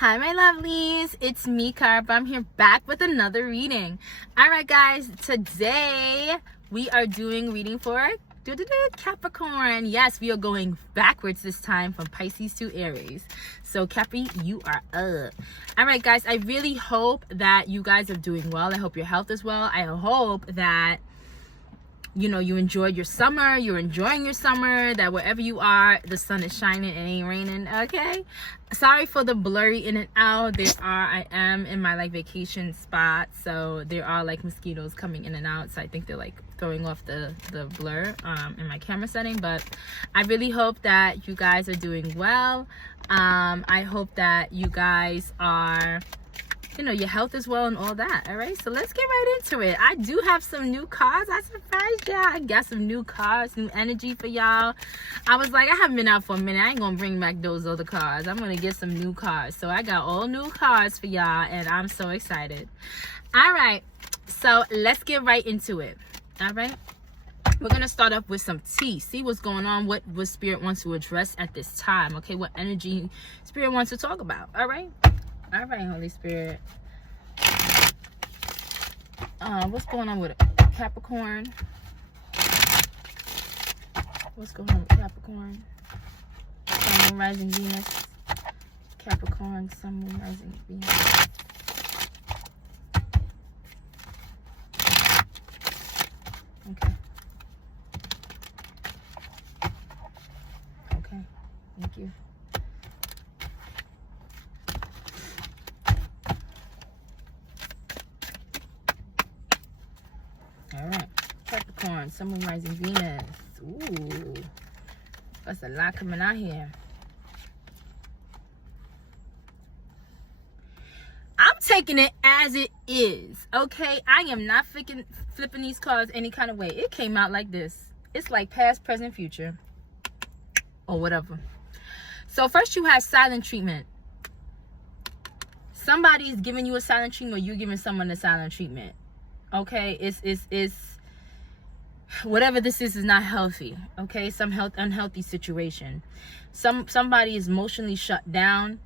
Hi my lovelies, it's me Karaba. I'm here back with another reading. Alright guys, today we are doing reading for Capricorn. Yes, we are going backwards this time from Pisces to Aries. So Capri, you are up. Alright guys, I really hope that you guys are doing well. I hope your health is well. I hope that you enjoyed your summer, you're enjoying your summer, that wherever you are, the sun is shining and ain't raining, okay? Sorry for the blurry in and out. I am in my vacation spot, so there are mosquitoes coming in and out, so I think they're throwing off the blur in my camera setting. But I really hope that you guys are doing well. I hope that you guys are your health is well and all that. All right, so let's get right into it. I do have some new cards. I surprised y'all. I got some new cards, new energy for y'all. I was like, I haven't been out for a minute. I ain't gonna bring back those other cards. I'm gonna get some new cards. So I got all new cards for y'all, and I'm so excited. All right, so let's get right into it. All right, we're gonna start off with some tea. See what's going on, what Spirit wants to address at this time. Okay, what energy Spirit wants to talk about. All right, Holy Spirit. What's going on with Capricorn? What's going on with Capricorn? Sun, Moon, Rising, Venus. Capricorn, Sun, Moon, Rising, Venus. Okay. Okay. Thank you. All right, Capricorn, Sun, Moon, Rising, Venus. Ooh, that's a lot coming out here. I'm taking it as it is, okay? I am not flipping these cards any kind of way. It came out like this. It's like past, present, future, or whatever. So first you have silent treatment. Somebody is giving you a silent treatment, or you're giving someone a silent treatment. Okay, it's whatever this is not healthy. Okay, some unhealthy situation. Somebody is emotionally shut down.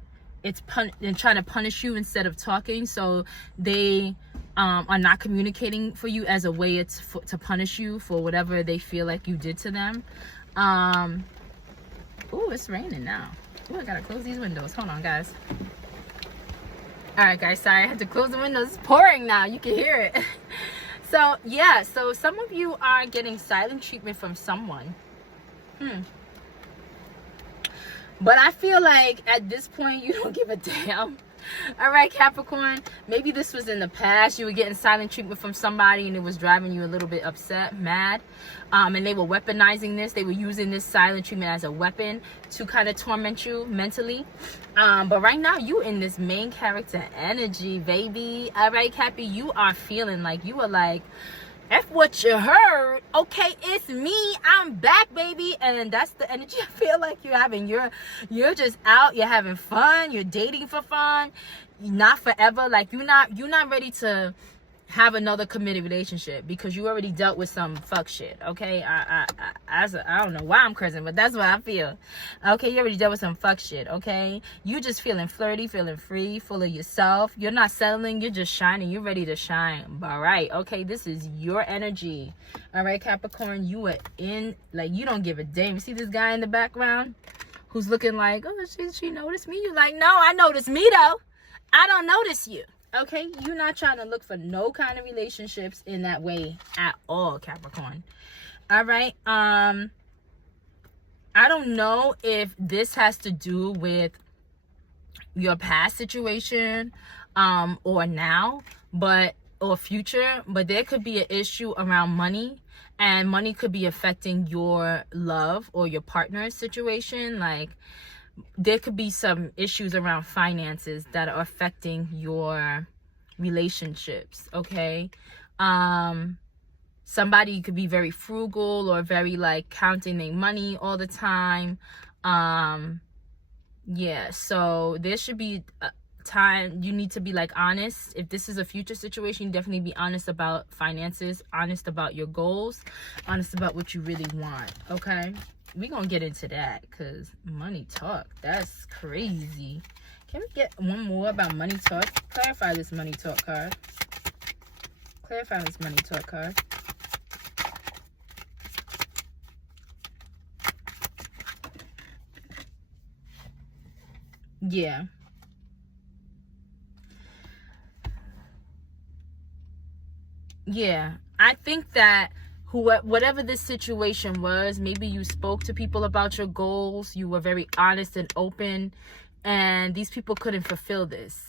It's and trying to punish you instead of talking. So they are not communicating for you as a way to punish you for whatever they feel like you did to them. Ooh, it's raining now. Ooh, I gotta close these windows. Hold on, guys. All right, guys, sorry, I had to close the windows. It's pouring now. You can hear it. So, yeah, so some of you are getting silent treatment from someone. But I feel like at this point, you don't give a damn. All right, Capricorn, maybe this was in the past. You were getting silent treatment from somebody and it was driving you a little bit upset, mad. And they were weaponizing this. They were using this silent treatment as a weapon to kind of torment you mentally. But right now, you in this main character energy, baby. All right, Cappy, you are feeling like you are like, F what you heard. Okay, it's me. I'm back, baby. And that's the energy I feel like you're having. You're just out. You're having fun. You're dating for fun. Not forever. Like you're not ready to have another committed relationship because you already dealt with some fuck shit. Okay, I don't know why I'm cursing, but that's what I feel. Okay, you already dealt with some fuck shit. Okay, you just feeling flirty, feeling free, full of yourself. You're not settling. You're just shining. You're ready to shine. All right. Okay, this is your energy. All right, Capricorn, you are in you don't give a damn. You see this guy in the background who's looking like, oh, she noticed me. You like, no, I noticed me though. I don't notice you. Okay, you're not trying to look for no kind of relationships in that way at all, Capricorn. All right. I don't know if this has to do with your past situation or now, or future, but there could be an issue around money, and money could be affecting your love or your partner's situation. Like there could be some issues around finances that are affecting your relationships. Okay, somebody could be very frugal or very counting their money all the time. Yeah, so there should be time you need to be honest. If this is a future situation, definitely be honest about finances, honest about your goals, honest about what you really want. Okay, we gonna get into that, because money talk, that's crazy. Can we get one more about money talk? Clarify this money talk card. Clarify this money talk card. Yeah. Yeah. I think that whatever this situation was, maybe you spoke to people about your goals, you were very honest and open, and these people couldn't fulfill this.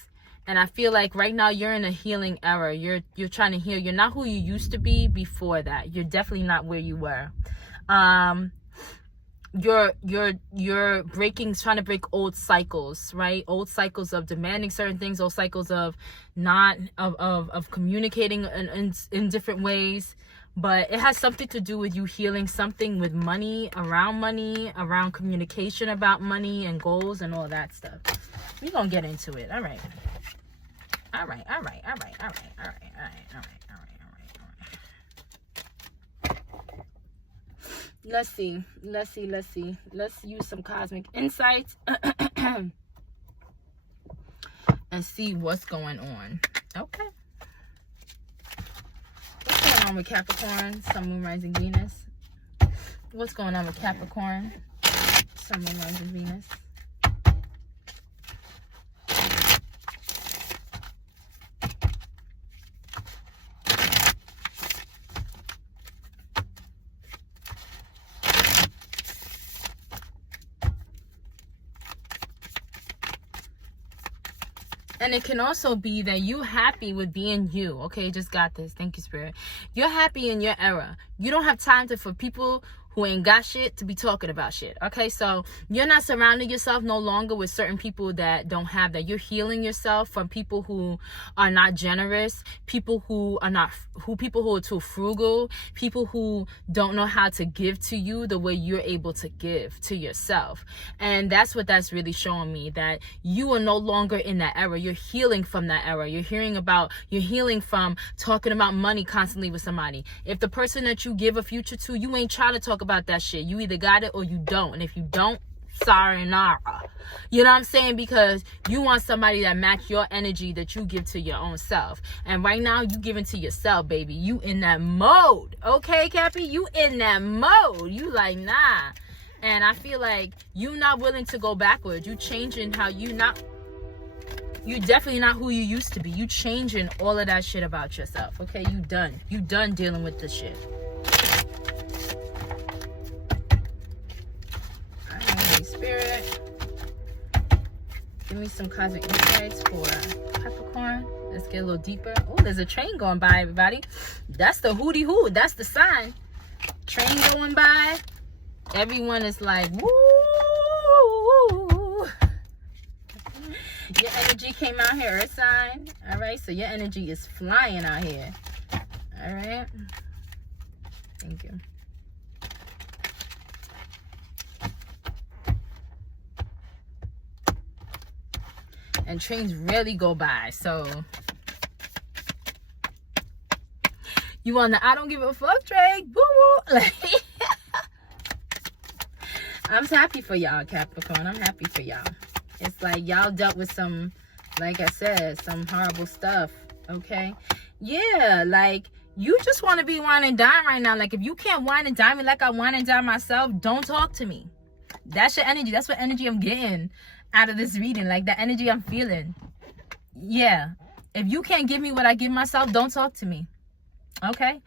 And I feel like right now you're in a healing era. You're trying to heal. You're not who you used to be before that. You're definitely not where you were. You're trying to break old cycles, right? Old cycles of demanding certain things, old cycles of not of communicating in different ways. But it has something to do with you healing something with money, around communication about money and goals and all that stuff. We're gonna get into it. All right. Let's see. Let's use some cosmic insights and see what's going on. Okay. What's going on with Capricorn, Sun, Moon, Rising, Venus? What's going on with Capricorn, Sun, Moon, Rising, Venus? And it can also be that you happy with being you. Okay, just got this. Thank you, Spirit. You're happy in your era. You don't have time for people who ain't got shit to be talking about shit. Okay, so you're not surrounding yourself no longer with certain people that don't have that. You're healing yourself from people who are not generous, people who are too frugal, people who don't know how to give to you the way you're able to give to yourself. And that's what that's really showing me, that you are no longer in that era. You're healing from that era. You're healing from talking about money constantly with somebody. If the person that you give a future to, you ain't trying to talk about that shit. You either got it or you don't. And if you don't, sayonara. You know what I'm saying? Because you want somebody that match your energy that you give to your own self. And right now, you giving to yourself, baby. You in that mode. Okay, Cappy? You in that mode. You like, nah. And I feel like you not willing to go backwards. You changing how you definitely not who you used to be. You changing all of that shit about yourself. Okay, you done. You done dealing with this shit. Spirit, give me some cosmic insights for Capricorn. Let's get a little deeper. Oh, there's a train going by, everybody. That's the hootie hoo. That's the sign. Train going by. Everyone is like, woo. Your energy came out here, Earth sign. All right, so your energy is flying out here. All right. Thank you. And trains rarely go by, so you on the I don't give a fuck train, woo woo. Like, I'm happy for y'all, Capricorn. I'm happy for y'all. It's like y'all dealt with some, like I said, some horrible stuff. Okay, yeah, like you just want to be wine and dine right now. Like if you can't wine and dine me like I wine and dine myself, don't talk to me. That's your energy. That's what energy I'm getting out of this reading, like the energy I'm feeling. Yeah, if you can't give me what I give myself, don't talk to me. Okay,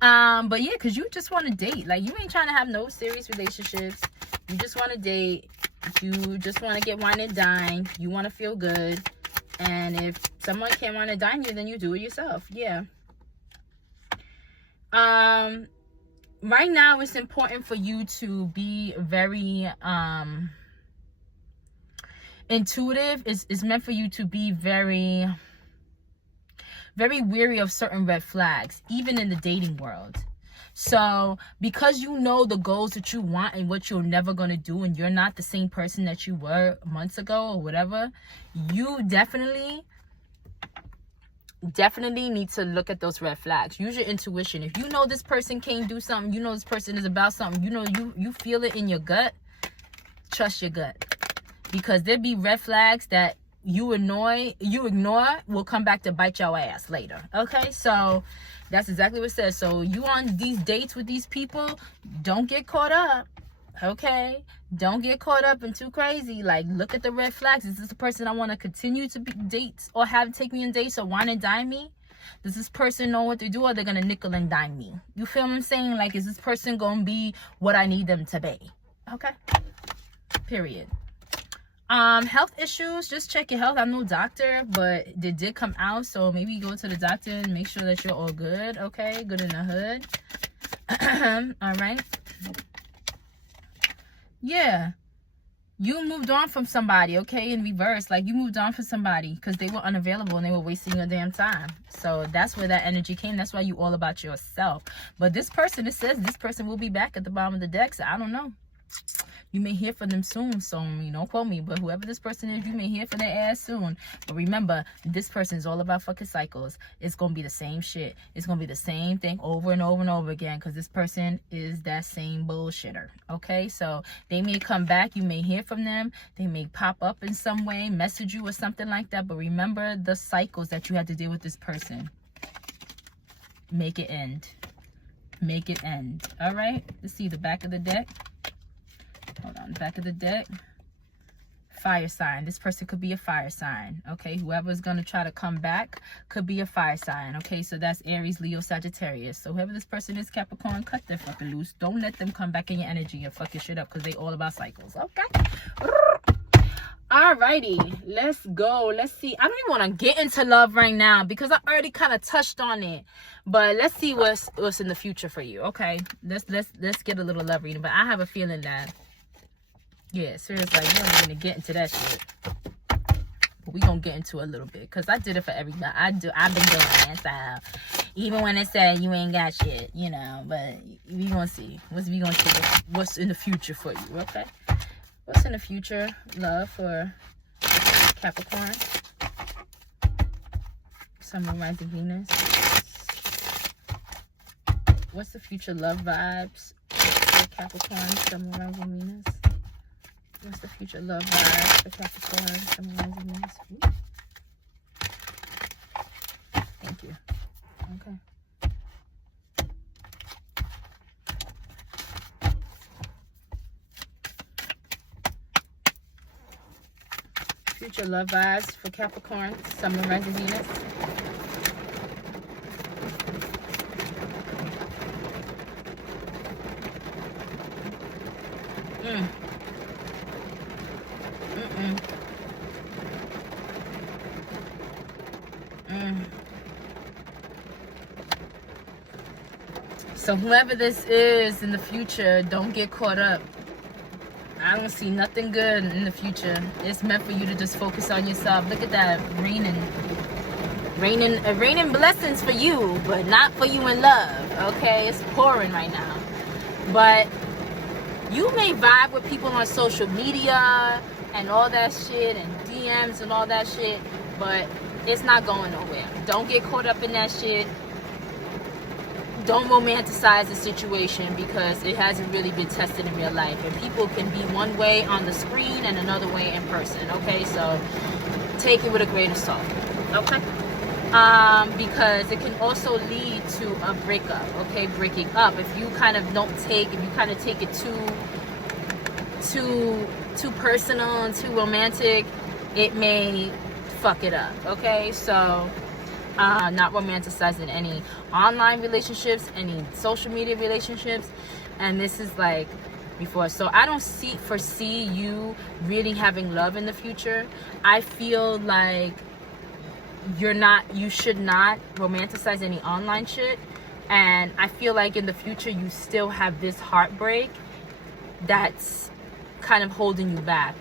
but yeah, because you just want to date. Like you ain't trying to have no serious relationships. You just want to date. You just want to get wine and dine. You want to feel good. And if someone can't wine and dine you, then you do it yourself. Yeah. Right now it's important for you to be very intuitive. Is meant for you to be very, very weary of certain red flags, even in the dating world. So because you know the goals that you want and what you're never going to do, and you're not the same person that you were months ago or whatever, you definitely definitely need to look at those red flags. Use your intuition. If you know this person can't do something, you know this person is about something, you know you feel it in your gut, trust your gut. Because there be red flags that you ignore will come back to bite your ass later. Okay, so that's exactly what it says. So you on these dates with these people, don't get caught up. Okay, don't get caught up and too crazy. Like, look at the red flags. Is this the person I want to continue to be dates or have take me on dates or wine and dine me? Does this person know what to do, or they're gonna nickel and dime me? You feel what I'm saying? Like, is this person gonna be what I need them to be? Okay, period. Health issues, just check your health. I'm no doctor, but they did come out, so maybe go to the doctor and make sure that you're all good. Okay, good in the hood. All right. Yeah, you moved on from somebody, okay, in reverse. Like, you moved on from somebody because they were unavailable and they were wasting your damn time. So that's where that energy came. That's why you all about yourself. But this person, it says this person will be back at the bottom of the deck. So I don't know. You may hear from them soon, so you don't quote me, but whoever this person is, you may hear from their ass soon. But remember, this person is all about fucking cycles. It's gonna be the same shit. It's gonna be the same thing over and over and over again, because this person is that same bullshitter. Okay, so they may come back, you may hear from them, they may pop up in some way, message you or something like that. But remember the cycles that you had to deal with this person. Make it end. Make it end. All right, let's see the back of the deck. Hold on, back of the deck. Fire sign. This person could be a fire sign. Okay, whoever's gonna try to come back could be a fire sign. Okay, so that's Aries, Leo, Sagittarius. So whoever this person is, Capricorn, cut their fucking loose. Don't let them come back in your energy and fuck your shit up, because they all about cycles. Okay. Alrighty, let's go. Let's see. I don't even want to get into love right now because I already kind of touched on it. But let's see what's in the future for you. Okay, let's get a little love reading. But I have a feeling that, yeah, seriously, like, you don't even get into that shit. But we gonna get into a little bit, because I did it for everybody. I've been doing it. So even when it said you ain't got shit, you know, but we gonna see. We gonna see what's in the future for you. Okay, what's in the future love for Capricorn, Sun, Moon, Rising, Venus? What's the future love vibes for Capricorn, Sun, Moon, Rising, Venus? What's the future love vibe for Capricorn, Sun, Moon, Rising, Venus? Thank you. Okay. Future love vibes for Capricorn, Sun, Moon, Rising, Venus. So whoever this is in the future, don't get caught up. I don't see nothing good in the future. It's meant for you to just focus on yourself. Look at that, raining blessings for you, but not for you in love. Okay, it's pouring right now. But you may vibe with people on social media and all that shit, and DMs and all that shit, but it's not going nowhere. Don't get caught up in that shit. Don't romanticize the situation, because it hasn't really been tested in real life, and people can be one way on the screen and another way in person. Okay, so take it with a grain of salt. Okay, because it can also lead to a breakup. Okay, breaking up, if you kind of take it too personal and too romantic, it may fuck it up. Okay, so not romanticizing any online relationships, any social media relationships, and this is like before. So I don't foresee you really having love in the future. I feel like you should not romanticize any online shit, and I feel like in the future you still have this heartbreak that's kind of holding you back.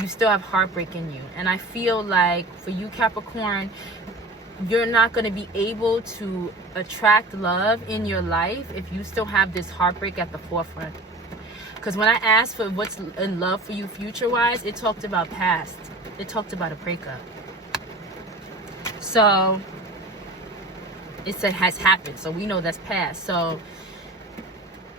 You still have heartbreak in you, and I feel like for you, Capricorn, you're not going to be able to attract love in your life if you still have this heartbreak at the forefront. Because when I asked for what's in love for you future-wise, it talked about past. It talked about a breakup. So it said has happened, so we know that's past. So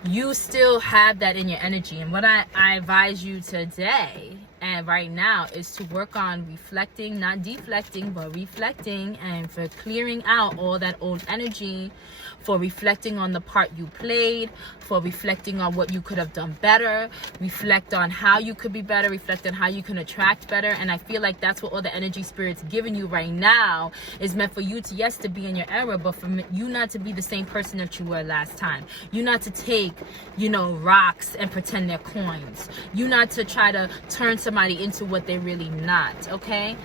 you still have that in your energy, and what I advise you today and right now is to work on reflecting, not deflecting, but reflecting, and for clearing out all that old energy, for reflecting on the part you played, for reflecting on what you could have done better, reflect on how you could be better, reflect on how you can attract better. And I feel like that's what all the energy spirit's giving you right now is meant for you to, yes, to be in your era, but for you not to be the same person that you were last time. You not to take, you know, rocks and pretend they're coins. You not to try to turn somebody into what they're really not, okay?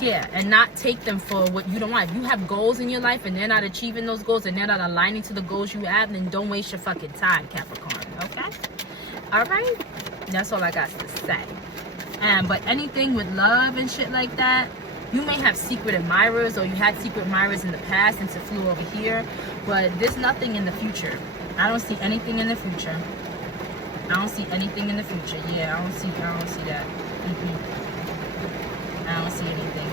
Yeah, and not take them for what you don't want. If you have goals in your life and they're not achieving those goals and they're not aligning to the goals you have, then don't waste your fucking time, Capricorn, okay? All right? That's all I got to say. But anything with love and shit like that, you may have secret admirers, or you had secret admirers in the past and it flew over here, but there's nothing in the future. I don't see anything in the future. I don't see anything in the future. Yeah, I don't see that. I don't see anything.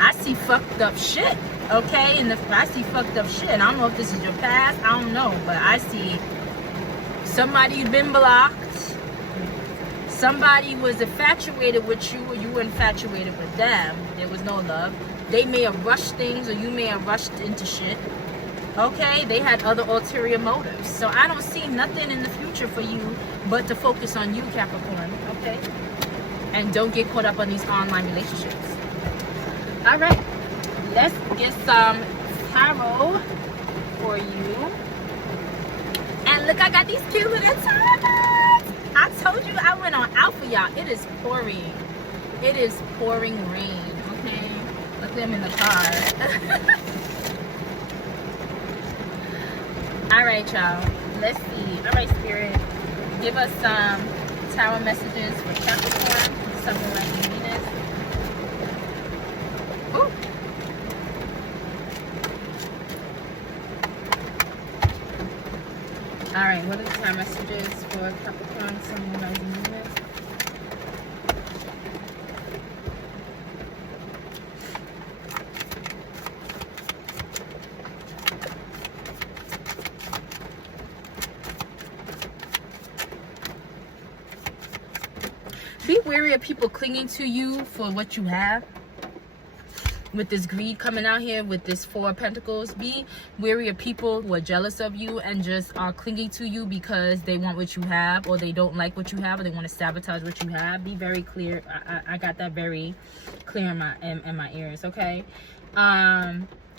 I see fucked up shit, okay? And I see fucked up shit. I don't know if this is your past. I don't know, but I see somebody been blocked. Somebody was infatuated with you, or you were infatuated with them. There was no love. They may have rushed things, or you may have rushed into shit. Okay, they had other ulterior motives. So I don't see nothing in the future for you but to focus on you, Capricorn, okay? And don't get caught up on these online relationships. All right, let's get some tarot for you. And look, I got these cute little tarots. I told you I went on out for y'all. It is pouring. It is pouring rain, okay? Look at them in the car. All right, y'all. Let's see. All right, Spirit. Give us some tarot messages for Capricorn. Something like Venus. Ooh. All right. What are the tarot messages for Capricorn? Something like Venus. Be wary of people clinging to you for what you have. With this greed coming out here, with this Four of Pentacles, be wary of people who are jealous of you and just are clinging to you because they want what you have, or they don't like what you have, or they want to sabotage what you have. Be very clear. I got that very clear in my ears, okay?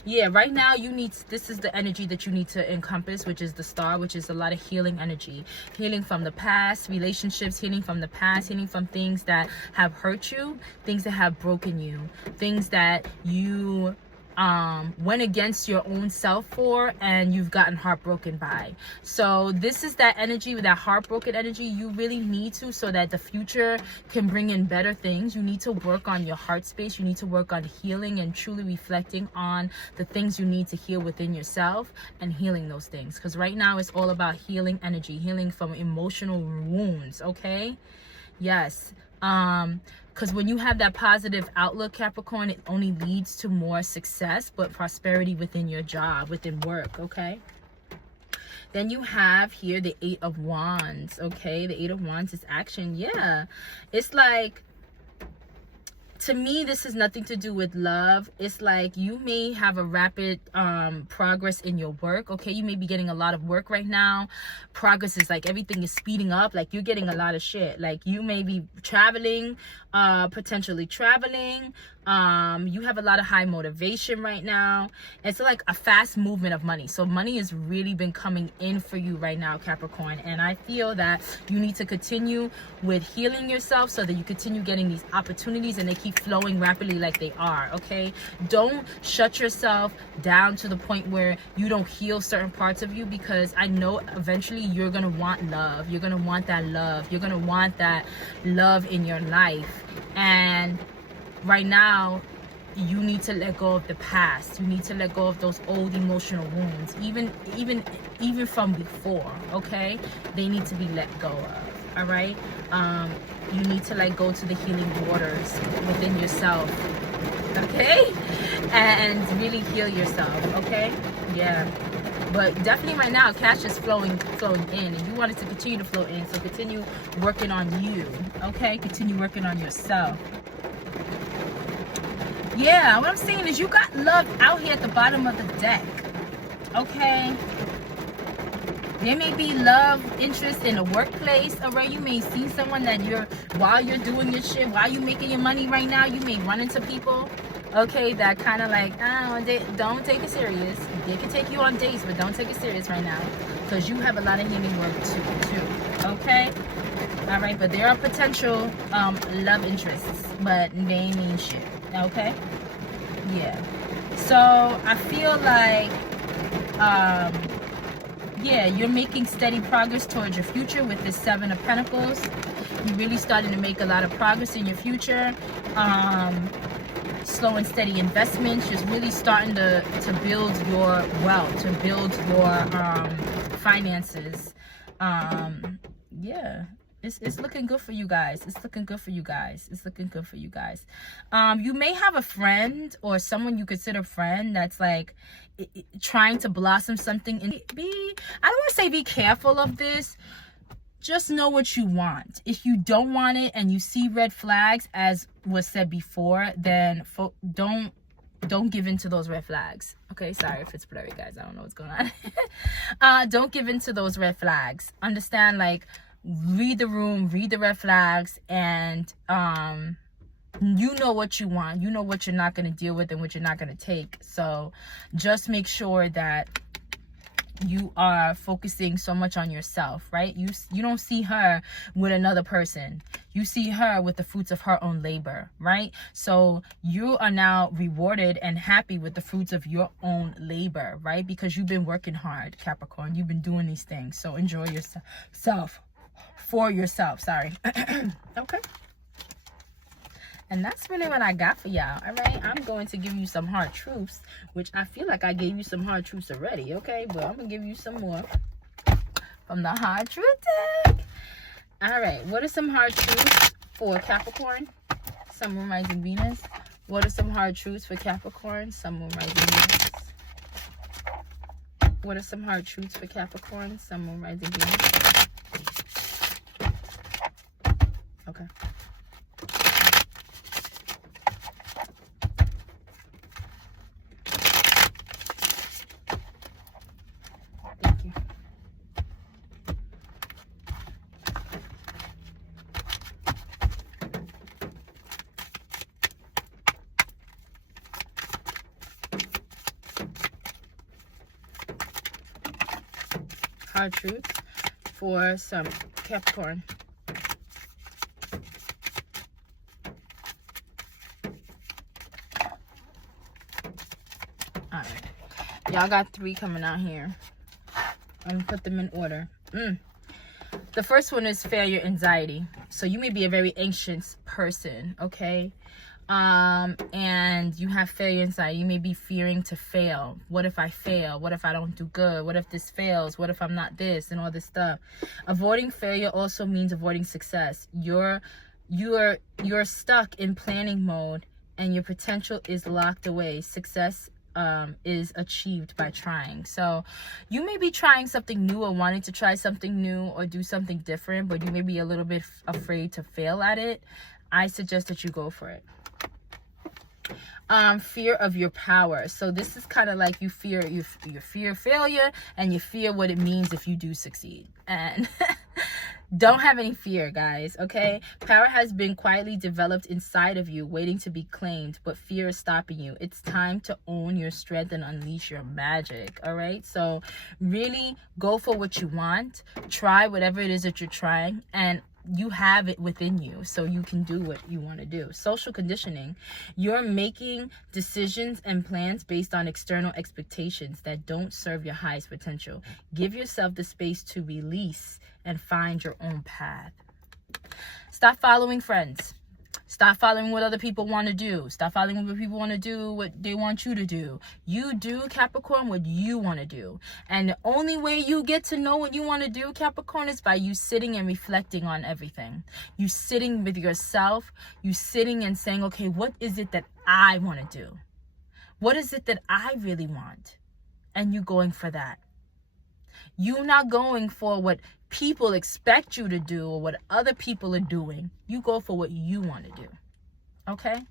Yeah, right now you need, this is the energy that you need to encompass, which is the Star, which is a lot of healing energy. Healing from the past, relationships, healing from the past, healing from things that have hurt you, things that have broken you, things that you went against your own self for and you've gotten heartbroken by. So this is that energy, with that heartbroken energy you really need to, so that the future can bring in better things. You need to work on your heart space. You need to work on healing and truly reflecting on the things you need to heal within yourself and healing those things, because right now it's all about healing energy, healing from emotional wounds, okay? Yes. Because when you have that positive outlook, Capricorn, it only leads to more success, but prosperity within your job, within work, okay? Then you have here the Eight of Wands, okay? The Eight of Wands is action. Yeah. It's like, to me, this has nothing to do with love. It's like you may have a rapid progress in your work, okay? You may be getting a lot of work right now. Progress is like everything is speeding up. Like you're getting a lot of shit. Like you may be traveling, potentially traveling. You have a lot of high motivation right now. It's like a fast movement of money. So money has really been coming in for you right now, Capricorn. And I feel that you need to continue with healing yourself so that you continue getting these opportunities and they keep flowing rapidly like they are, okay? Don't shut yourself down to the point where you don't heal certain parts of you, because I know eventually you're gonna want love. You're gonna want that love. You're gonna want that love in your life. And right now, you need to let go of the past. You need to let go of those old emotional wounds, even from before, okay? They need to be let go of, all right? You need to let go to the healing waters within yourself. okay? And really heal yourself, okay? Yeah. But definitely right now, cash is flowing in, and you want it to continue to flow in. So continue working on you, okay? Continue working on yourself. Yeah, what I'm saying is you got love out here at the bottom of the deck, okay? There may be love, interest in the workplace, or you may see someone that while you're doing your shit, while you're making your money right now, you may run into people, okay, that kind of like, don't take it serious. They can take you on dates, but don't take it serious right now, because you have a lot of healing work too, okay? All right, but there are potential love interests, but they ain't mean shit, okay? Yeah. So I feel like, yeah, you're making steady progress towards your future with this Seven of Pentacles. You're really starting to make a lot of progress in your future. Slow and steady investments, just really starting to build your wealth, to build your finances. Yeah. It's looking good for you guys. It's looking good for you guys. It's looking good for you guys. You may have a friend or someone you consider friend that's like trying to blossom something. And I don't want to say be careful of this. Just know what you want. If you don't want it and you see red flags, as was said before, then don't give in to those red flags. Okay, sorry if it's blurry, guys. I don't know what's going on. Don't give in to those red flags. Understand, like, read the room, read the red flags, and you know what you want. You know what you're not going to deal with and what you're not going to take. So just make sure that you are focusing so much on yourself, right? You don't see her with another person. You see her with the fruits of her own labor, right? So you are now rewarded and happy with the fruits of your own labor, right? Because you've been working hard, Capricorn. You've been doing these things. So enjoy yourself. For yourself, sorry. Okay. And that's really what I got for y'all. All right, I'm going to give you some hard truths, which I feel like I gave you some hard truths already, okay? But I'm going to give you some more from the hard truth deck. All right, what are some hard truths for Capricorn, Sun, Moon, Rising, Venus? What are some hard truths for Capricorn, Sun, Moon, Rising, Venus? What are some hard truths for Capricorn, Sun, Moon, Rising, Venus? Okay. Thank you. Hard truth for some Capricorn. All right, y'all got 3 coming out here. I'm gonna put them in order. The first one is failure anxiety. So you may be a very anxious person, okay? And you have failure anxiety. You may be fearing to fail. What if I fail? What if I don't do good? What if this fails? What if I'm not this? And all this stuff. Avoiding failure also means avoiding success. You're stuck in planning mode and your potential is locked away. Success is achieved by trying. So you may be trying something new or wanting to try something new or do something different, but you may be a little bit afraid to fail at it. I suggest that you go for it. Fear of your power. So this is kind of like you fear failure, and you fear what it means if you do succeed. And don't have any fear, guys, okay? Power has been quietly developed inside of you, waiting to be claimed, but fear is stopping you. It's time to own your strength and unleash your magic, all right? So really go for what you want. Try whatever it is that you're trying, and you have it within you, so you can do what you want to do. Social conditioning. You're making decisions and plans based on external expectations that don't serve your highest potential. Give yourself the space to release and find your own path. Stop following friends. Stop following what other people want to do. Stop following what people want to do, what they want you to do. You do, Capricorn, what you want to do. And the only way you get to know what you want to do, Capricorn, is by you sitting and reflecting on everything. You sitting with yourself. You sitting and saying, okay, what is it that I want to do? What is it that I really want? And you going for that. You're not going for what people expect you to do or what other people are doing. You go for what you want to do. Okay?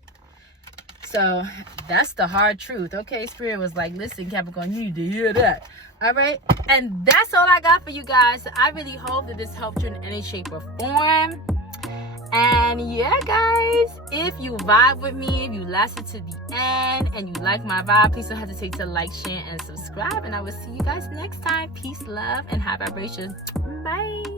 So that's the hard truth. Okay, Spirit was like, listen, Capricorn, you need to hear that. All right? And that's all I got for you guys. I really hope that this helped you in any shape or form. And yeah, guys, if you vibe with me, if you lasted to the end and you like my vibe, please don't hesitate to like, share, and subscribe. And I will see you guys next time. Peace, love, and high vibration. Bye.